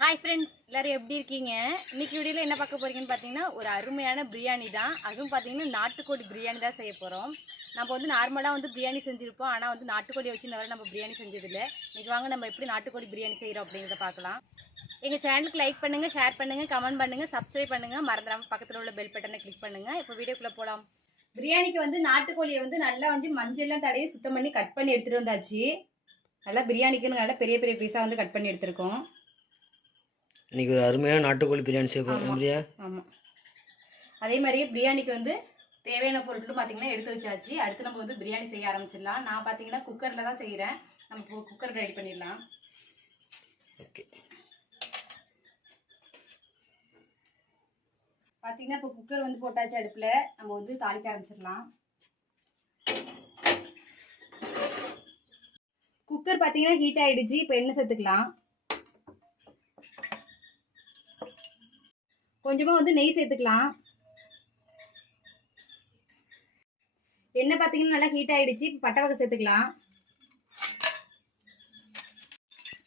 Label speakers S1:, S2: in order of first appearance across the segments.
S1: Hi friends எல்லோரும் எப்படி இருக்கீங்க? இன்னைக்கு வீடியோவில் என்ன பார்க்க போகிறீங்கன்னு பார்த்தீங்கன்னா ஒரு அருமையான பிரியாணி தான். அதுவும் பார்த்தீங்கன்னா நாட்டுக்கோழி பிரியாணி தான் செய்ய போகிறோம் நம்ம வந்து நார்மலாக வந்து பிரியாணி செஞ்சுருப்போம். ஆனால் வந்து நாட்டுக்கோழியை வச்சு நேரம் நம்ம பிரியாணி செஞ்சதில்லை. இன்றைக்கி வாங்க நம்ம எப்படி நாட்டுக்கோழி பிரியாணி செய்கிறோம் அப்படிங்கிறத பார்க்கலாம். எங்கள் சேனலுக்கு லைக் பண்ணுங்கள் ஷேர் பண்ணுங்கள் கமெண்ட் பண்ணுங்கள் சப்ஸ்கிரைப் பண்ணுங்கள் மறந்துடாமல் பக்கத்தில் உள்ள பெல் பட்டனை கிளிக் பண்ணுங்கள் இப்போ வீடியோக்குள்ளே போகலாம் பிரியாணிக்கு வந்து நாட்டுக்கோழியை வந்து நல்லா வந்து மஞ்சள்லாம் தடையை சுத்தம் பண்ணி கட் பண்ணி எடுத்துகிட்டு வந்தாச்சு. நல்லா பிரியாணிக்குன்னு நல்லா பெரிய பெரிய பீஸாக வந்து கட் பண்ணி எடுத்திருக்கோம்.
S2: இன்னைக்கு ஒரு அருமையான நாட்டுக்கோழி பிரியாணி செய்ய போகிறோம்
S1: ஆமாம் அதே மாதிரியே பிரியாணிக்கு வந்து தேவையான பொருட்களும் பார்த்தீங்கன்னா எடுத்து வச்சாச்சு. அடுத்து நம்ம வந்து பிரியாணி செய்ய ஆரம்பிச்சிடலாம். நான் பார்த்தீங்கன்னா குக்கரில் தான் செய்கிறேன் நம்ம குக்கர் ரெடி பண்ணிடலாம்.
S2: ஓகே.
S1: பார்த்தீங்கன்னா இப்போ குக்கர் வந்து போட்டாச்சு அடுப்பில். நம்ம வந்து தாளிக்க ஆரம்பிச்சிடலாம். குக்கர் பார்த்தீங்கன்னா ஹீட் ஆயிடுச்சு. இப்போ எண்ணெய் சேர்த்துக்கலாம். கொஞ்சமாக வந்து நெய் சேர்த்துக்கலாம். எண்ணெய் பார்த்தீங்கன்னா நல்லா ஹீட் ஆயிடுச்சு. இப்போ பட்டை வகை சேர்த்துக்கலாம்.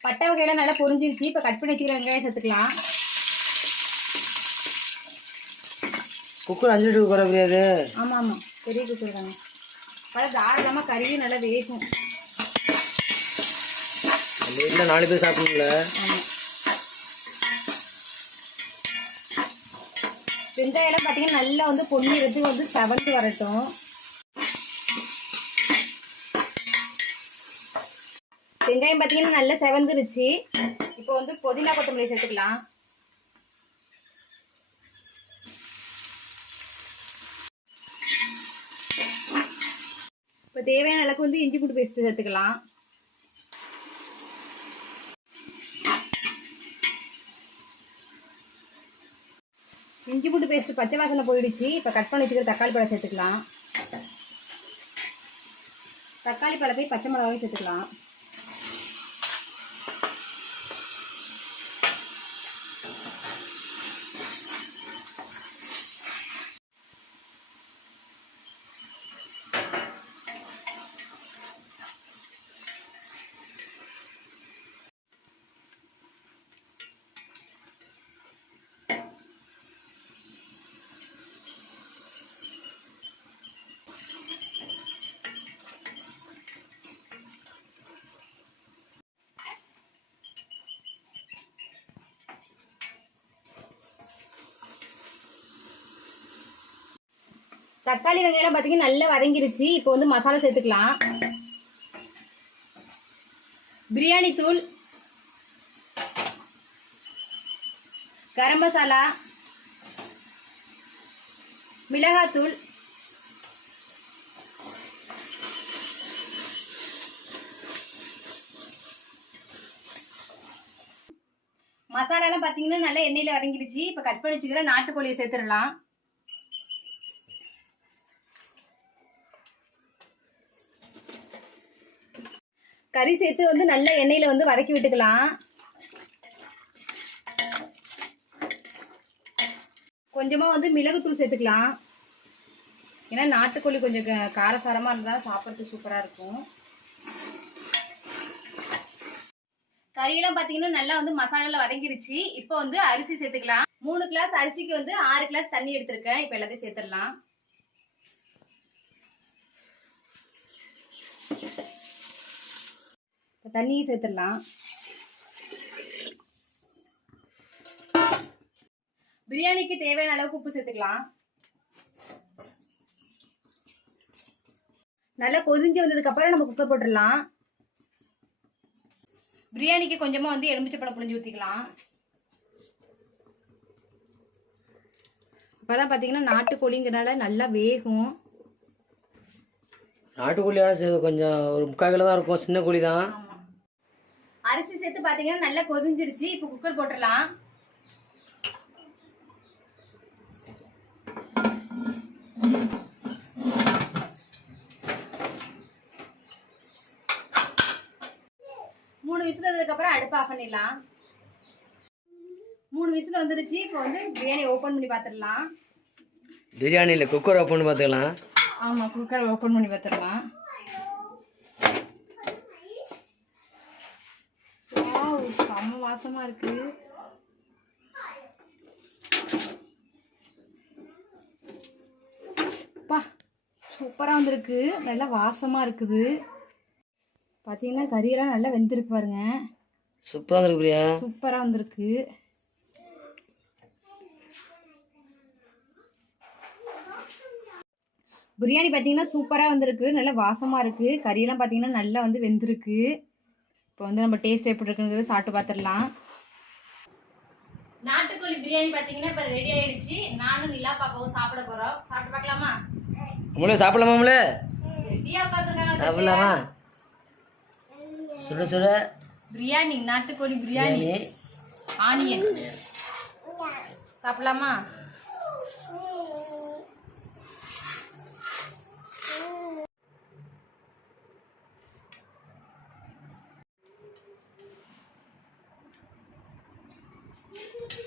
S1: பட்டை வகையெல்லாம் நல்லா பொரிஞ்சிருச்சு. இப்போ கட் பண்ணி வச்சுக்கிற வெங்காயம் சேர்த்துக்கலாம்.
S2: குக்கர் அஞ்சு லிட்டர் முடியாது
S1: ஆமாம் ஆமாம் பெரிய குக்கர் தாங்க அது தாராளமாக கறியும் நல்லா வேகும்.
S2: வீட்டில் நாலு பேர்
S1: சாப்பிடுங்கள வெங்காயம் பார்த்தீங்கன்னா நல்லா வந்து பொன்னிறத்துக்கு வந்து செவந்து வரட்டும். வெங்காயம் பார்த்தீங்கன்னா நல்லா செவந்துருச்சு. இப்போ வந்து புதினா கொத்தமல்லி சேர்த்துக்கலாம். இப்போ தேவையான அளவுக்கு வந்து இஞ்சி பூண்டு பேஸ்ட்டு சேர்த்துக்கலாம். இஞ்சி பூண்டு பேஸ்ட்டு பச்சை வாசனை போயிடுச்சு. இப்போ கட் பண்ணி வச்சுக்கிற தக்காளி பழம் சேர்த்துக்கலாம். தக்காளி பழத்தை பச்சை மிளகாயும் சேர்த்துக்கலாம். தக்காளி வெங்காயம் பார்த்தீங்கன்னா நல்லா வதங்கிருச்சு. இப்போ வந்து மசாலா சேர்த்துக்கலாம். பிரியாணி தூள். கரம் மசாலா. மிளகாத்தூள். மசாலாலாம் பார்த்தீங்கன்னா நல்லா எண்ணெயில் வதங்கிடுச்சு இப்போ கட் பண்ணி வச்சுக்கிற நாட்டுக்கோழியை சேர்த்துடலாம். கறி சேர்த்து வந்து நல்ல எண்ணெயில் வந்து வதக்கி விட்டுக்கலாம். கொஞ்சமாக வந்து மிளகுத்தூள் சேர்த்துக்கலாம். ஏன்னா நாட்டுக்கோழி கொஞ்சம் க- காரசாரமாக இருந்தால் சாப்பிட்றதுக்கு சூப்பராக இருக்கும். கறியெல்லாம் பார்த்தீங்கன்னா நல்லா வந்து மசாலால வதங்கிருச்சு. இப்போ வந்து அரிசி சேர்த்துக்கலாம். மூணு கிளாஸ் அரிசிக்கு வந்து ஆறு கிளாஸ் தண்ணி எடுத்திருக்கேன். இப்போ எல்லாத்தையும் சேர்த்துடலாம். தண்ணியும் சேர்த்துடலாம். பிரியாணிக்கு தேவையான அளவுக்கு உப்பு சேர்த்துக்கலாம். நல்லா கொதிஞ்சு வந்ததுக்கு அப்புறம் நம்ம குக்கர் போட்டுடலாம். பிரியாணிக்கு கொஞ்சமா வந்து எலுமிச்சப்பழம் புளிஞ்சு ஊற்றிக்கலாம் இப்போதான் பார்த்தீங்கன்னா நாட்டுக்கோழிங்கிறனால நல்லா வேகும்.
S2: நாட்டுக்கோழியால செய்வது கொஞ்சம் ஒரு முக்கால் கிலோ தான் இருக்கும். சின்ன கோழி தான்.
S1: அரிசி சேர்த்து பாத்தீங்கன்னா நல்லா கொதிஞ்சிருச்சு. இப்போ குக்கர் போட்டுடலாம் மூணு விசில் வந்ததுக்கு அப்புறம் அடுப்பு ஆஃப் பண்ணிடலாம். மூணு விசில் வந்துருச்சு. இப்போ வந்து பிரியாணி ஓப்பன் பண்ணி பார்த்துடலாம்
S2: பிரியாணியில் குக்கர் ஓப்பன் பார்த்துக்கலாம்
S1: ஆமா குக்கர் ஓப்பன் பண்ணி பார்த்துடலாம் செம்ம வாசமா இருக்கு. பா சூப்பராக வந்திருக்கு. நல்லா வாசமா இருக்குது. பார்த்தீங்கன்னா கறியெல்லாம் நல்லா வெந்திருக்கு பாருங்க.
S2: சூப்பராக இருக்கு பிரியா.
S1: சூப்பராக வந்திருக்கு. பிரியாணி பார்த்தீங்கன்னா சூப்பராக வந்திருக்கு. நல்லா வாசமாக இருக்குது கறியெல்லாம் பார்த்தீங்கன்னா நல்லா வந்து வெந்திருக்கு. இப்போ வந்து நம்ம டேஸ்ட் எப்படி இருக்குங்கிறது சாப்பிட்டு பார்த்துடலாம். நாட்டுக்கோழி பிரியாணி பார்த்தீங்கன்னா இப்போ ரெடி ஆயிடுச்சு. நானும் நிலா பாப்பாவும் சாப்பிட போகிறோம் சாப்பிட்டு பார்க்கலாமா?
S2: முளை சாப்பிடலாமா
S1: பார்த்துருக்காங்க
S2: சாப்பிடலாமா? சுட சுட.
S1: பிரியாணி நாட்டுக்கோழி பிரியாணி.
S2: பிரியாணி.
S1: ஆனியன் சாப்பிடலாமா?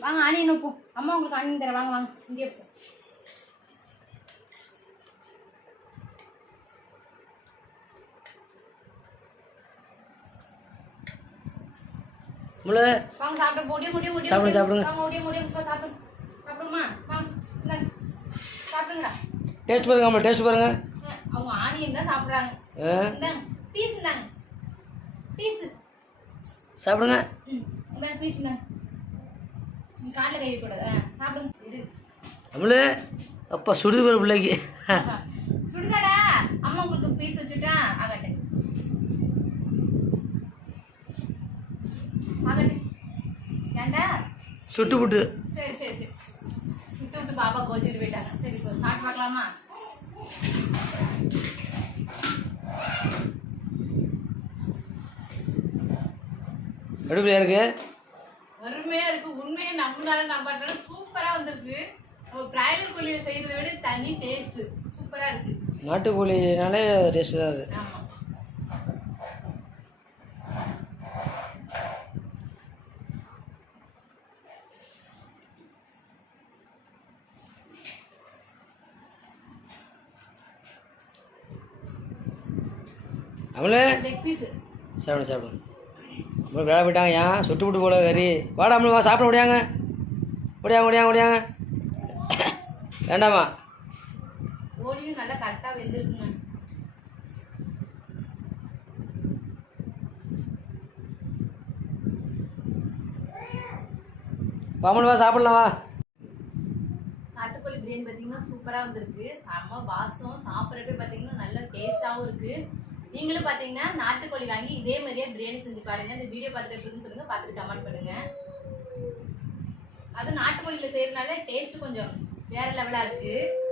S1: வாங்க ஆனியன் உப்பு அம்மா உங்களுக்கு ஆனியன் தரேன். வாங்க வாங்க. இங்கே போ.
S2: முளை
S1: வாங்க சாப்பிட. முடியும் முடியும் முடியும்.
S2: சாப்பிடுங்க, சாப்பிடுங்க.
S1: வாங்க முடியும் முடியும். இப்போ சாப்பிடு. சாப்பிடுமா? வாங்க. சாப்பிடுங்க
S2: டேஸ்ட் பாருங்க நம்மளை டேஸ்ட் பாருங்க.
S1: அவங்க ஆனியன் தான் சாப்பிடுறாங்க? இந்தாங்க. பீஸ் இந்தாங்க. பீஸ்.
S2: சாப்பிடுங்க.
S1: ம் இந்தாங்க பீஸ் இந்தாங்க. காலில் கை கூடாது சாப்பிடுங்க.
S2: நம்மளே அப்பா சுடுது பாரு பிள்ளைக்கு.
S1: சுடுகாடா அம்மா உங்களுக்கு பீஸ் வச்சுட்டா ஆகட்டும். ஆகட்டும். ஏண்டா?
S2: சுட்டு புட்டு.
S1: சரி சரி சரி. சுட்டு விட்டு பாப்பா கோச்சிட்டு போயிட்டாங்க. சரி இப்போ சாப்பிட்டு பார்க்கலாமா?
S2: பிள்ளையா இருக்கு?
S1: அருமையா இருக்கு நம்பினாலும் நம்பாட்டாலும் சூப்பரா வந்திருக்கு. நம்ம பிராய்லர் கோழியை செய்யறதை விட தனி டேஸ்ட் சூப்பரா இருக்கு.
S2: நாட்டுக்கோழினாலே டேஸ்ட் தான் அது.
S1: ஆமா.
S2: அவளே?
S1: லெக் பீஸ்
S2: சாப்பிடு சாப்பிடு. நம்மளுக்கு வேலை போயிட்டாங்க ஏன்? சுட்டு புட்டு போல கறி வாடா நம்மளுக்கு வா சாப்பிட முடியாங்க? முடியாங்க முடியாங்க முடியாங்க வேண்டாமா?
S1: கோழியும் நல்லா கரெக்டா வெந்திருக்குங்க.
S2: பாமல் வா சாப்பிடலாம் வா.
S1: நாட்டுக்கோழி பிரியாணி பார்த்தீங்கன்னா சூப்பராக வந்திருக்கு. செம்ம வாசம். சாப்பிட்றப்ப பார்த்தீங்கன்னா நல்ல டேஸ்ட்டாகவும் இருக்கு. நீங்களும் பார்த்தீங்கன்னா நாட்டுக்கோழி வாங்கி இதே மாதிரியே பிரியாணி செஞ்சு பாருங்க. இந்த வீடியோ பார்த்துட்டு எப்படின்னு சொல்லுங்க. பார்த்துட்டு கமெண்ட் பண்ணுங்க. அதுவும் நாட்டுக்கோழியில் செய்யறதுனால டேஸ்ட் கொஞ்சம் வேற லெவலாக இருக்குது